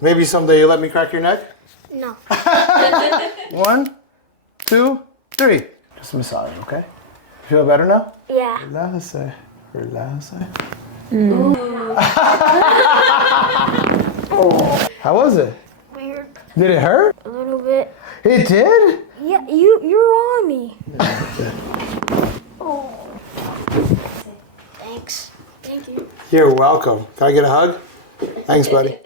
Maybe someday you'll let me crack your neck? No. 1, 2, 3. Just massage, okay? You feel better now? Yeah. Relájese. Relájese. Oh. How was it? Weird. Did it hurt? A little bit. It did? Yeah, you're on me. Oh. Thanks. Thank you. You're welcome. Can I get a hug? Thanks, buddy.